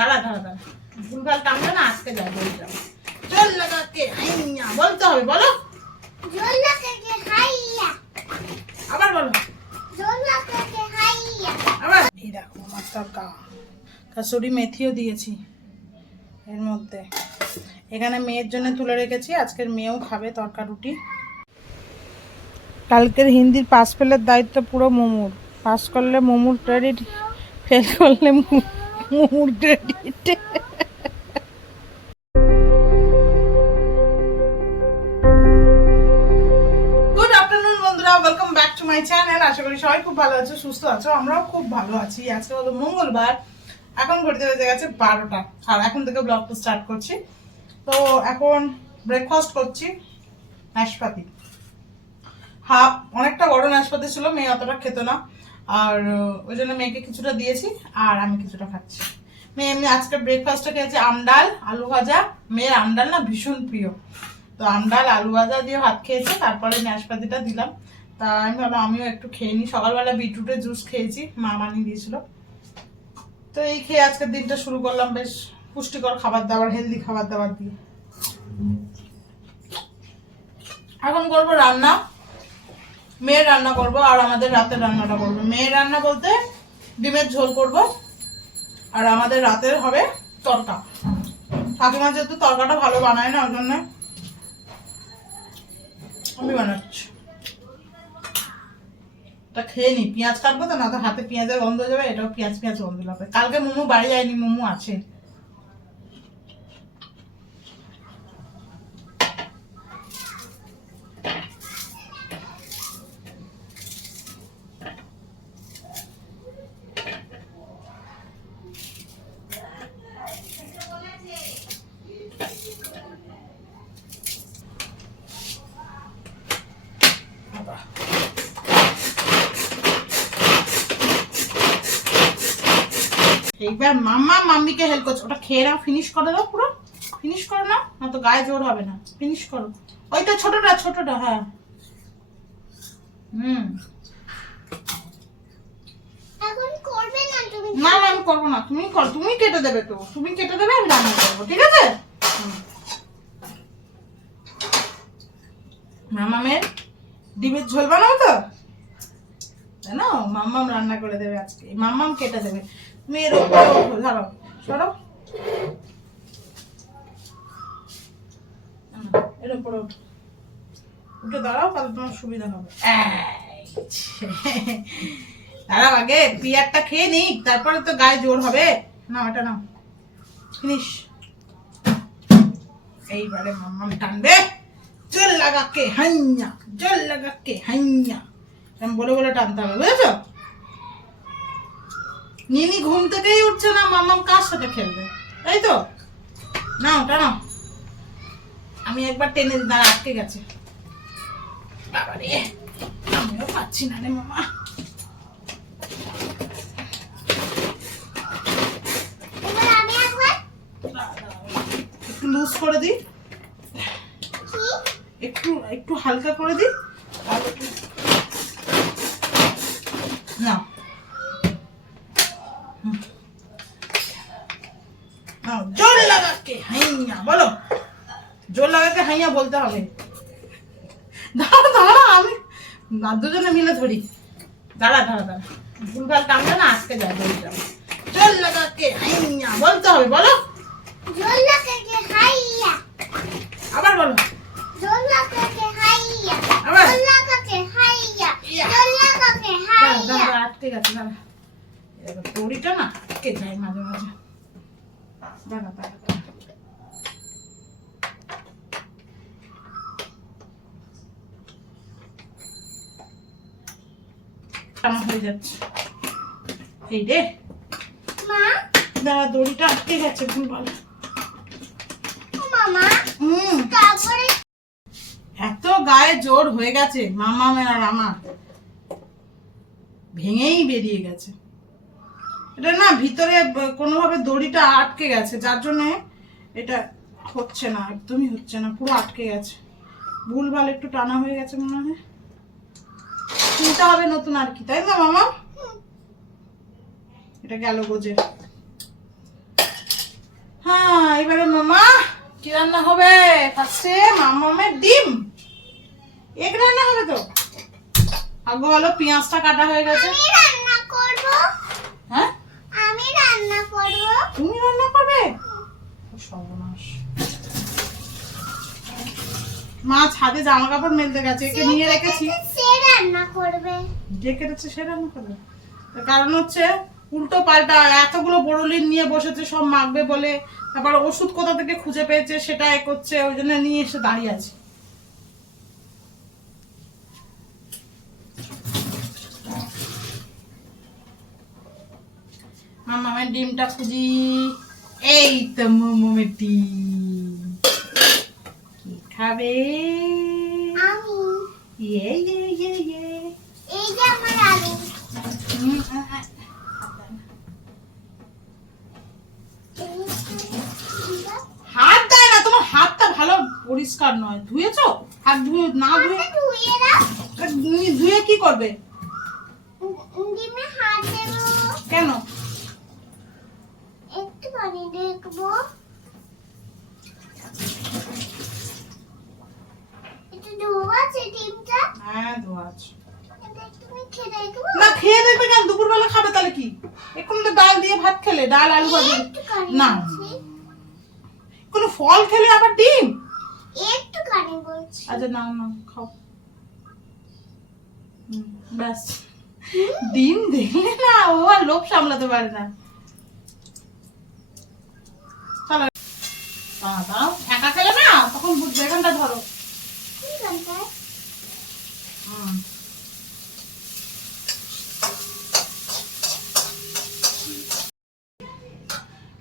দাঁড়া দাঁড়া দাঁড়া, ভুলভাল টানবে না, আজকে যাই বলতে হবে। জল লাগাকে হাইয়া বলতে হবে, বলো। জল লাগাকে হাইয়া, আবার বলো। জল লাগাকে হাইয়া। আবার এই দেখো আমার তরকা, কাসুরি মেথিও দিয়েছি এর মধ্যে। এখানে মেয়ের জন্য তুলে রেখেছি, আজকের মেয়েও খাবে তরকা রুটি। কালকের হিন্দির পাস ফেলের দায়িত্ব পুরো মোমোর। পাস করলে মোমোর ক্রেডিট, ফেল করলে মোমোর ক্রেডিট। গুড আফটারনুন বন্ধুরা, welcome back to my channel. আশা করি সবাই খুব ভালো আছো, সুস্থ আছো। আমরাও খুব ভালো আছি। আজকে হলো মঙ্গলবার, এখন ঘড়িতে বেজে গেছে 12টা, আর এখন থেকে ব্লগটা স্টার্ট করছি। তো এখন ব্রেকফাস্ট করছি, নাশপাতি। অনেকটা বড় নাশপাতি ছিল, মেয়ে অতটা খেত না, আর ওই জন্য মেয়েকে কিছুটা দিয়েছি আর আমি কিছুটা খাচ্ছি। মেয়ে এমনি আজকে ব্রেকফাস্টে খেয়েছে আমডাল আলু ভাজা। মেয়ের আমডাল না ভীষণ প্রিয়, তো আমডাল আলু ভাজা দিয়ে ভাত খেয়েছে, তারপরে নাশপাতিটা দিলাম। তা আমি ভাবলাম আমিও একটু খেয়ে নিই। সকালবেলা বিটরুটের জুস খেয়েছি, মা বানিয়ে দিয়েছিল। তো এই খেয়ে আজকের দিনটা শুরু করলাম বেশ পুষ্টিকর খাবার দাবার, হেলদি খাবার দাবার দিয়ে। এখন করবো রান্না, মেয়ের রান্না করব আর আমাদের রাতের রান্নাটা করব। মেয়ের রান্না বলতে ডিমের ঝোল করব, আর আমাদের রাতের হবে তরকা। কাকিমা যেহেতু তরকাটা ভালো বানায় না, ওই জন্য আমি বানাচ্ছি। তা খেয়ে নি, পেঁয়াজ কাটবো তো, না তো হাতে পেঁয়াজের গন্ধ হয়ে যাবে। এটাও পেঁয়াজ পেঁয়াজ গন্ধ হবে। কালকে মোমো বাড়ি যায়নি, মোমো আছে। এইবার মাম্মা মাম্মিকে হেল্প করছে, ওটা খেয়ে নাও, ফিনিশ করে দাও, পুরো ফিনিশ করো না, না তো গায়ে জোর হবে না। ফিনিশ করো ওইটা, ছোটটা ছোটটা, হ্যাঁ। এখন করবে না তুমি? না না আমি করবো না, তুমি করো, তুমি কেটে দেবে তো, তুমি কেটে দেবে, আমি রান্না করবো, ঠিক আছে? মামামের ডিমের ঝোল বানাবো তো, জানো মাম্মাম রান্না করে দেবে আজকে, মাম্মাম কেটে দেবে। তুমি এর উপর ধরো, সরো, এর উপরে উঠে দাঁড়াও, তাহলে তোমার সুবিধা হবে। দাঁড়াও, আগে পিয়ারটা খেয়ে নি, তারপরে তো গায়ে জোর হবে না। ওটা না, ফিনিশ। এইবারে মাম্মাম টানবে, জল লাগাকে হাইয়া, জল লাগাকে হাইয়া, আমি বলে বলে টানতে হবে, বুঝেছো? নিনি ঘুম থেকেই উঠছে না, মাম্মাম কার সাথে খেলবে, তাই তো? না ওটা না, আমি একবার টেনে দাঁড়া, আটকে গেছে। বাবারে, আমিও পাচ্ছি না রে মামা। এবার আমি একবার একটু লুজ করে দিই, একটু একটু হালকা করে দিই, না জোর লাগাকে হাইয়া বলো, জোর লাগাকে হাইয়া বলতে হবে। দাঁড়া দাঁড়া, আমি দুজনে মিলে ধরি। দাঁড়া দাঁড়া দাঁড়া, ভুলভাল টানবে না, আজকে যাই বলতে হবে। জোর লাগাকে হাইয়া বলতে হবে, বলো। জল লাগাকে হাইয়া, আবার বলো। জল লাগাকে হাইয়া, আবার। জল লাগাকে হাইয়া, ইয়া। জল লাগাকে দাঁড়া হাইয়া। দাঁড়া, আটকে গেছে, দাঁড়া। এবার দড়িটা না আটকে যায় মাঝে মাঝে। দাঁড়া দাঁড়া দাঁড়া, টানা হয়ে যাচ্ছে। এই রে মা, দাঁড়া, দড়িটা আটকে গেছে ভুলভাল। মামা, হুম, তারপরে এত গায়ে জোর হয়ে গেছে মামামের আর আমার, ভেঙেই বেরিয়ে গেছে। এটা না ভিতরে কোনোভাবে দড়িটা আটকে গেছে, যার জন্য এটা হচ্ছে না, একদমই হচ্ছে না, পুরো আটকে গেছে। ভুলভাল একটু টানা হয়ে গেছে মনে হয়, কিনতে হবে নতুন আর কি, তাই না মামা? এটা গেল গোজে। হ্যাঁ, এবারে মামা কি রান্না হবে? ফার্স্টে মামামের ডিম এগ রান্না হবে তো। আগে বলো, পেঁয়াজটা কাটা হয়ে গেছে। আমি রান্না করব। হ্যাঁ, আমি রান্না করব। তুমি রান্না করবে? সর্বনাশ। মা ছাদে জামা কাপড় মেলতে গেছে, একে নিয়ে রেখেছি। সে রান্না করবে। যে কেটেছে সে রান্না করবে। তার কারণ হচ্ছে উল্টো পাল্টা এতগুলো বড়লিন নিয়ে বসেছে সব মাখবে বলে, তারপর ওষুধ কোথা থেকে খুঁজে পেয়েছে সেটা এ করছে, ওই জন্য নিয়ে এসে দাঁড়িয়ে আছে। মামামের ডিমটা খুঁজি। এই তো মামামের ডিম। কি খাবে? আমি ইয়ে ইয়ে ইয়ে ইয়ে। এই যে আমার আলু। হাত দেয় না, তোমার হাতটা ভালো পরিষ্কার নয়। ধুয়েছো? হাত ধুয়ে না ধুয়ে হাতটা ধুয়ে দাও। ধুয়ে কি করবে? ডিমে হাত দেব। কেন? একটু পানি দেখবো। একটু ধোয়া আছে ডিমটা। হ্যাঁ, ধোয়া আছে। এটা তুমি খেয়ে দেখবো। না, খেয়ে দেখবে কেন? দুপুরবেলা খাবে তাহলে কি? এখন তো ডাল দিয়ে ভাত খেলে, ডাল আলু ভাজি। একটুখানি না, বলছি। কোনো ফল খেলে আবার ডিম? একটুখানি বলছি। আচ্ছা, না না, খাও। ব্যাস, ডিম দেখলে না ও আর লোভ সামলাতে পারে না। চলো, দাঁড়াও, একা খেলে না তখন বুঝবে। এখানটা ধরো। কোনখানটায়? হুম।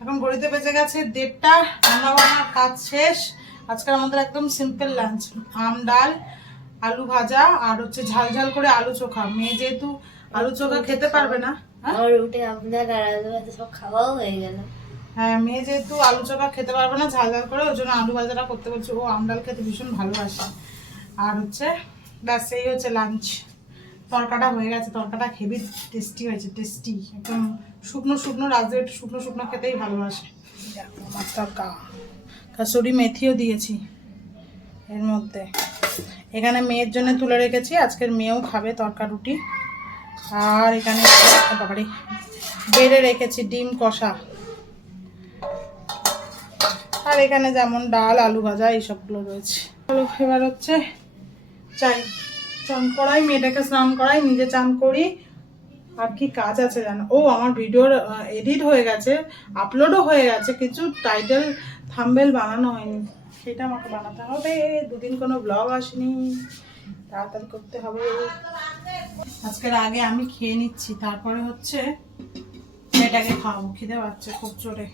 এখন ঘড়িতে বেজে গেছে 1:30। রান্না বান্নার কাজ শেষ। আজকে আমাদের একদম সিম্পল লাঞ্চ, আম ডাল আলু ভাজা আর হচ্ছে ঝাল ঝাল করে আলু চোখা। মেয়ে যেহেতু আলু চোখা খেতে পারবে না, হ্যাঁ? আমার উঠে আপনার আর আলু ভাজা সব খাওয়াও হয়ে গেল। হ্যাঁ, মেয়ে যেহেতু আলু চোখা খেতে পারবে না ঝাল ঝাল করে, ওই জন্য আলু ভাজাটা করতে বলছে। ও আম ডাল খেতে ভীষণ ভালোবাসে। আর হচ্ছে ব্যাস, এই হচ্ছে লাঞ্চ। তরকাটা হয়ে গেছে। তরকাটা হেভি টেস্টি হয়েছে, টেস্টি একদম। শুকনো শুকনো, রাজু একটু শুকনো শুকনো খেতেই ভালোবাসে। দেখো আমার তরকা, কাসুরি মেথিও দিয়েছি এর মধ্যে। এখানে মেয়ের জন্য তুলে রেখেছি, আজকের মেয়েও খাবে তরকা রুটি। আর এখানে বাবারে বেড়ে রেখেছি ডিম কষা। আর এখানে যেমন ডাল আলু ভাজা এইসবগুলো রয়েছে। চলো, এবার হচ্ছে চাই চান করাই, মেয়েটাকে স্নান করাই, নিজে চান করি। আর কি কাজ আছে জানো? ও, আমার ভিডিওর এডিট হয়ে গেছে, আপলোডও হয়ে গেছে, কিছু টাইটেল থাম্বনেল বানানো হয়নি, সেটা আমাকে বানাতে হবে। দুদিন কোনো ব্লগ আসেনি, তাড়াতাড়ি করতে হবে। আজকের আগে আমি খেয়ে নিচ্ছি, তারপরে হচ্ছে মেয়েটাকে খাওয়াবো। খিদে পাচ্ছে খুব জোরে।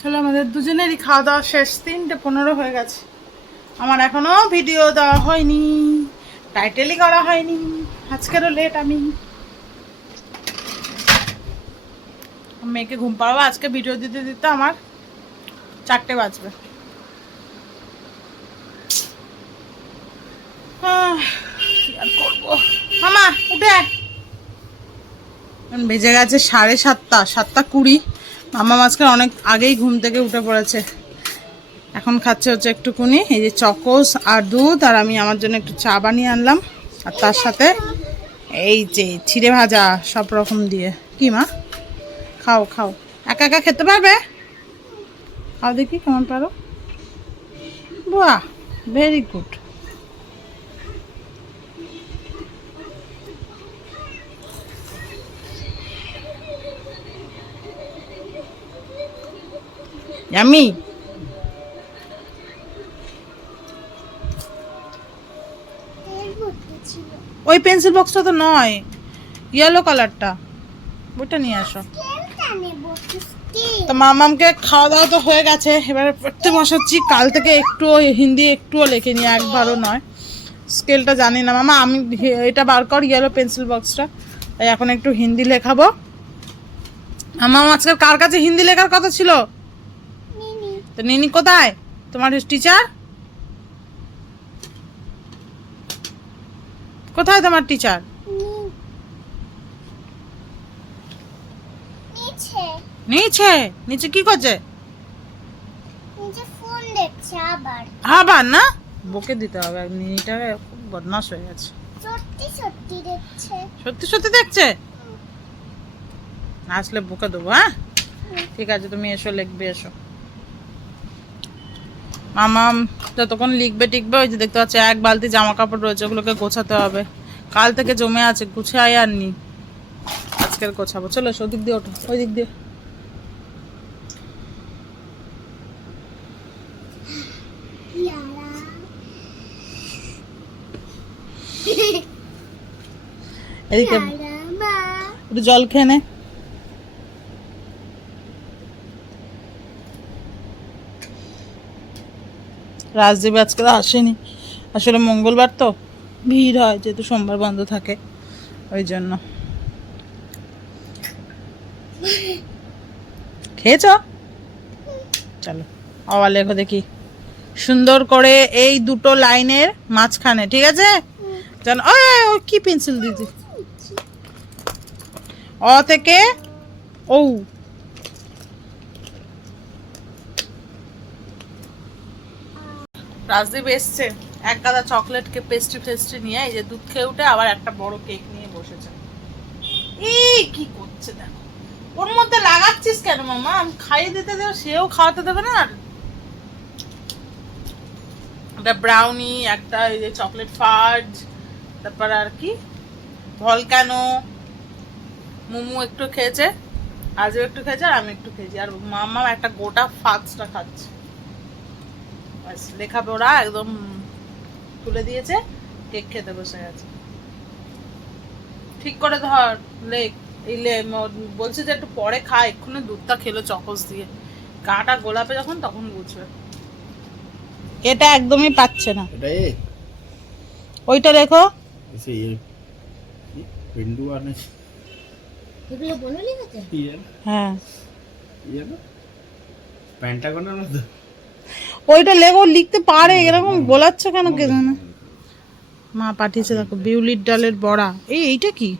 চলো, আমাদের দুজনেরই খাওয়া দাওয়া শেষ। 3:15 হয়ে গেছে। আমার এখনো ভিডিও দেওয়া হয়নি, টাইটেলই করা হয়নি। আজকেরও লেট। আমি মেয়েকে ঘুম পাড়াবো। আজকে ভিডিও দিতে দিতে আমার 4টে বাজবে। কি আর করবো। মামা উঠে আয়। বেজে গেছে 7:30, 7:20। মামা আজকে অনেক আগেই ঘুম থেকে উঠে পড়েছে। এখন খাচ্ছে হচ্ছে একটুকুনি এই যে চকোস আর দুধ। আর আমি আমার জন্য একটু চা বানিয়ে আনলাম, আর তার সাথে এই যে চিড়ে ভাজা সব রকম দিয়ে। কি মা, খাও খাও। একা একা খেতে পারবে? খাও দেখি কেমন পারো। বাহ, ভেরি গুড। ইয়াম্মি। ওই পেন্সিল বক্সটা তো নয়, ইয়েলো কালারটা, ওইটা নিয়ে আসো। তো মামামকে খাওয়া দাওয়া তো হয়ে গেছে, এবারে পড়তে বসাচ্ছি। কাল থেকে একটুও হিন্দি একটুও লেখিনি, একবারও নয়। স্কেলটা জানি না মামা, আমি এটা বার কর, ইয়েলো পেন্সিল বক্সটা। তাই এখন একটু হিন্দি লেখাবো। মামা আজকে কার কাছে হিন্দি লেখার কথা ছিল? তো নিনি কোথায় তোমার টিচার? কোথায় তোমার টিচার? নিচে নিচে। নিচে কি করছে? নিচে ফোন দেখছে আবার। আবার না, বকে দিতে হবে। নিনিটা খুব বদমাশ হয়ে গেছে। সত্যি সত্যি দেখছে। সত্যি সত্যি দেখছে? আসলে বকে দেবো। হ্যাঁ ঠিক আছে, তুমি এসো, লিখবে, এসো। মামাম যতক্ষণ লিখবে টিকবে, ওই যে দেখতে পাচ্ছি এক বালতি জামা কাপড় রয়েছে, ওগুলোকে গোছাতে হবে। কাল থেকে জমে আছে, গুছাই আর নি, আজকের গোছাবো। চলো এসো, ওদিক দিয়ে ওঠো, ওই দিক দিয়ে। ইয়ারা এদিকে ইয়ারা মা। একটু জল খেয়ে নে। রাজদীপ আজকে তো আসেনি, আসলে মঙ্গলবার তো ভিড় হয়, যেহেতু সোমবার বন্ধ থাকে ওই জন্য। খেয়েছ? চলো আবার লেখো দেখি সুন্দর করে, এই দুটো লাইনের মাঝখানে, ঠিক আছে? জানো ওই কি পেন্সিল দিদি, অ থেকে ও। রাজদীপ এসছে এক গাদা চকলেট কে পেস্ট্রি ফেস্ট্রি নিয়ে, এই যে দুধ খেয়ে উঠে আবার একটা বড় কেক নিয়ে বসেছে। এই কি করছে দেখো, ওর মধ্যে লাগাচ্ছিস কেন মামা? আমি খাইয়ে দিতে দেবো, সেও খাওয়াতে দেবে না। আর একটা ব্রাউনি, একটা এই যে চকলেট ফাজ, তারপর আর কি ভলকানো, মোমো একটু খেয়েছে, আজও একটু খেয়েছে, আর আমি একটু খেয়েছি, আর মামা একটা গোটা ফাজটা খাচ্ছে। লেখা পড়া একদম তুলে দিয়েছে, কেক খেতে বসে গেছে। ঠিক করে ধর, লেখ। এই বলছে যে একটু পরে খা, এক্ষুনি দুধটা খেলো চকস দিয়ে, গাটা গোলাপে যখন তখন বুঝবে। এটা একদমই পাচ্ছে না। এটা ওইটা লেখো। এগুলো বলো লিখেছে? হ্যাঁ প্যান্টাগনের মধ্যে ওইটা লেখো, লিখতে পারে, এরকম গোলাচ্ছে কেন কে জানে। মা পাঠিয়েছে দেখো, বিউলির ডালের বড়া। এইটা কি?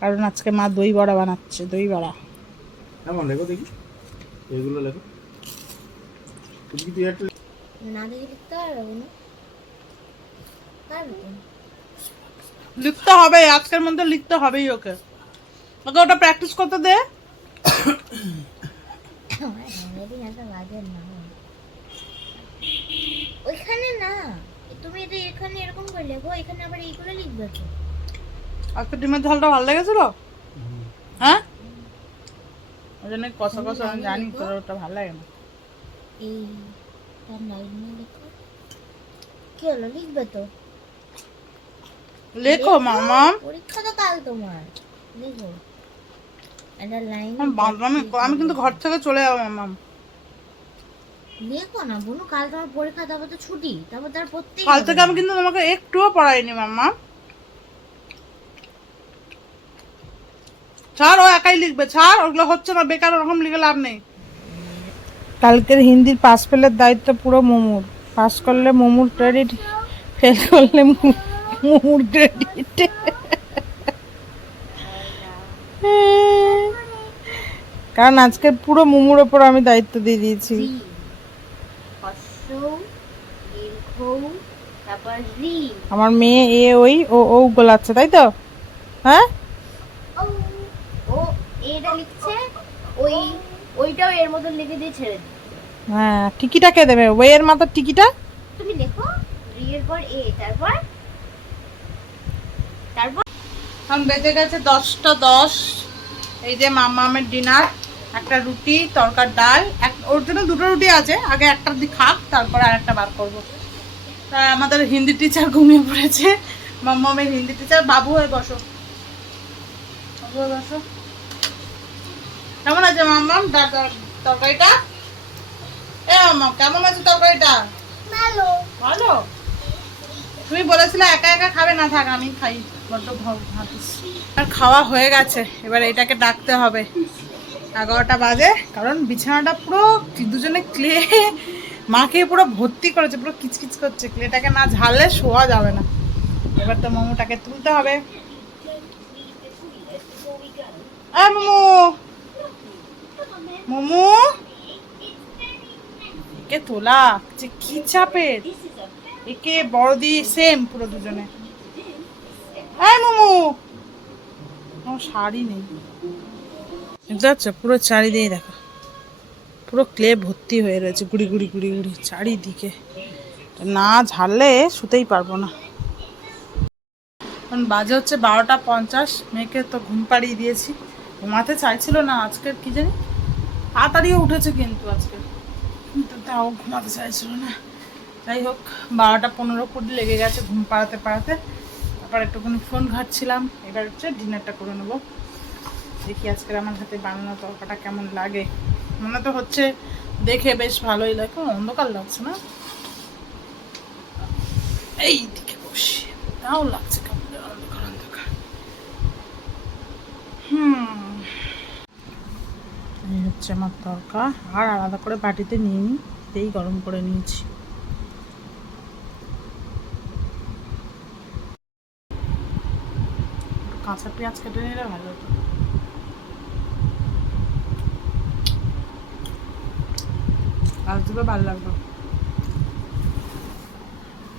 কারণ আজকে মা দই বড়া বানাচ্ছে, দই বড়া। এমন লেখো দেখি, এইগুলো লেখো। তুমি কি একটা না দেখে লিখতে পারবে না? পারবে তো। লিখতে হবে, আজকের মধ্যে লিখতে হবেই ওকে। ওকে ওটা প্র্যাকটিস করতে দে। আমার হ্যান্ডরাইটিং এত বাজে না। ওইখানে না, তুমি এটা এখানে এরকম করে লেখো, এখানে আবার এইগুলো লিখবে তো। আজকে ডিমের ঝালটা ভালো লেগেছিল, হ্যাঁ? ওই জন্য কষা কষা, আমি জানি তোর ওটা ভালো লাগে না। এই তার লাইনে লেখো। কি হলো, লিখবে তো? লেখো মামা। পরীক্ষা তো কাল তোমার, লেখো একটা লাইন। আমি কিন্তু ঘর থেকে চলে যাবো মামা। লেখো না বোনু, কাল তোমার পরীক্ষা, তারপর তো ছুটি, তারপর তার প্রত্যেক কাল থেকে আমি কিন্তু তোমাকে একটুও পড়াইনি মামা। ছাড়, ও একাই লিখবে, ছাড়, ওগুলো হচ্ছে না, বেকার ওরকম লিখে লাভ নেই। কালকের হিন্দির পাস ফেলের দায়িত্ব পুরো মোমুর। পাস করলে মোমুর ক্রেডিট, ফেল করলে মোমুর ক্রেডিট। কারণ আজকে পুরো মোমুর ওপর আমি দায়িত্ব দিয়ে দিয়েছি। আমার মেয়ে ওই ও গোলাচ্ছে, তাই তো? হ্যাঁ ও এটা লিখছে, ওইটাও এর মধ্যে লিখে দিয়ে ছেড়ে দিই। হ্যাঁ, টিকিটা কে দেবে? ওই এর মাথার টিকিটা তুমি লেখো, এর পর তারপর এখন বেজে গেছে 10:10। এই যে মামামের ডিনার, একটা রুটি, তরকার ডাল, ওর জন্য দুটো রুটি আছে, আগে একটা খাক, তারপর আর একটা বার করবো। তা আমাদের হিন্দি টিচার ঘুমিয়ে পড়েছে, মামামের হিন্দি টিচার। বাবু হয়ে বসো, বাবু হয়ে বসো। কেমন আছে মামাম তরকারিটা? মামা কেমন আছে তরকারিটা? ভালো। ভালো। তুমি বলেছিলে একা একা খাবে, না থাক আমি খাই, বড্ড ভাবিস। আর খাওয়া হয়ে গেছে, এবার এটাকে ডাকতে হবে। 11টা বাজে, কারণ বিছানাটা পুরো দুজনে ক্লে মাকে পুরো ভর্তি করেছে, পুরো কিচকিচ করছে। ক্লেটাকে না ঝাড়লে শোয়া যাবে না। এবার তো মোমোটাকে তুলতে হবে। মোমো, মোমো একে তোলা যে কি চাপের, একে বড় দিয়ে সেম পুরো দুজনে। মোমো, আমার শাড়ি নেই, বুঝতে পুরো চারিদিকে দেখো, পুরো ক্লে ভর্তি হয়ে রয়েছে, গুড়ি গুড়ি গুড়ি গুড়ি চারিদিকে। না ঝাড়লে শুতেই পারবো না। এখন বাজে হচ্ছে 12:50। মেয়েকে তো ঘুম পাড়িয়ে দিয়েছি, ঘুমাতে চাইছিল না আজকের, কি জানি তাড়াতাড়িও উঠেছে কিন্তু আজকে, কিন্তু তাও ঘুমাতে চাইছিল না। যাই হোক, 12:15 লেগে গেছে ঘুম পাড়াতে পাড়াতে। তারপর একটুখানি ফোন ঘাটছিলাম। এবার হচ্ছে ডিনারটা করে নেবো। দেখি আজকের আমার হাতে বানানো তরকাটা কেমন লাগে। মনে তো হচ্ছে দেখে বেশ ভালোই লাগে। অন্ধকার লাগছে না, এই দিকে বসে তাও লাগছে কেমন অন্ধকার অন্ধকার। এই হচ্ছে আমার তরকা। আর আলাদা করে বাটিতে নিয়ে নিই, এই গরম করে নিয়েছি। কাঁচা পেঁয়াজ কেটে নিলে ভালো হতো। আজ দিলে ভালো লাগবে।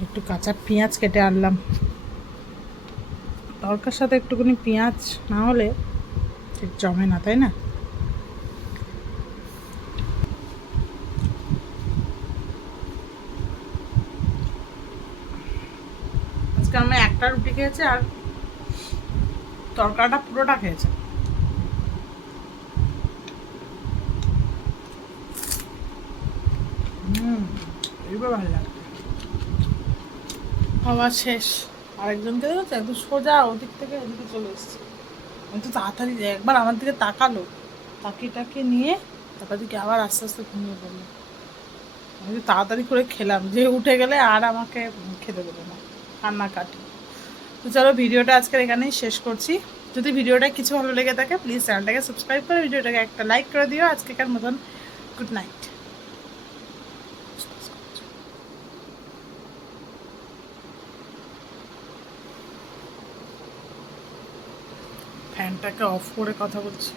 একটু কাঁচা পেঁয়াজ কেটে আনলাম। তরকার সাথে একটুখানি পেঁয়াজ না হলে ঠিক জমে না, তাই না? আজকে আমি একটা রুটি খেয়েছি আর তরকাটা পুরোটা খেয়েছে। এইবার ভালো লাগবে। খাওয়া শেষ। আরেকজনকে দেখেছো একদম সোজা ওদিক থেকে ওদিকে চলে এসছে। আমি তো তাড়াতাড়ি একবার আমার দিকে তাকালো, তাকিয়ে নিয়ে তারপর দিকে আবার আস্তে আস্তে ঘুমিয়ে পড়লো। আমি তো তাড়াতাড়ি করে খেলাম, যে উঠে গেলে আর আমাকে খেতে দেবে না, কান্নাকাটি। তো চলো, ভিডিওটা আজকের এখানেই শেষ করছি। যদি ভিডিওটা কিছু ভালো লেগে থাকে প্লিজ চ্যানেলটাকে সাবস্ক্রাইব করে ভিডিওটাকে একটা লাইক করে দিও। আজকেকার মতন গুড নাইট। ফ্যানটাকে অফ করে কথা বলছি।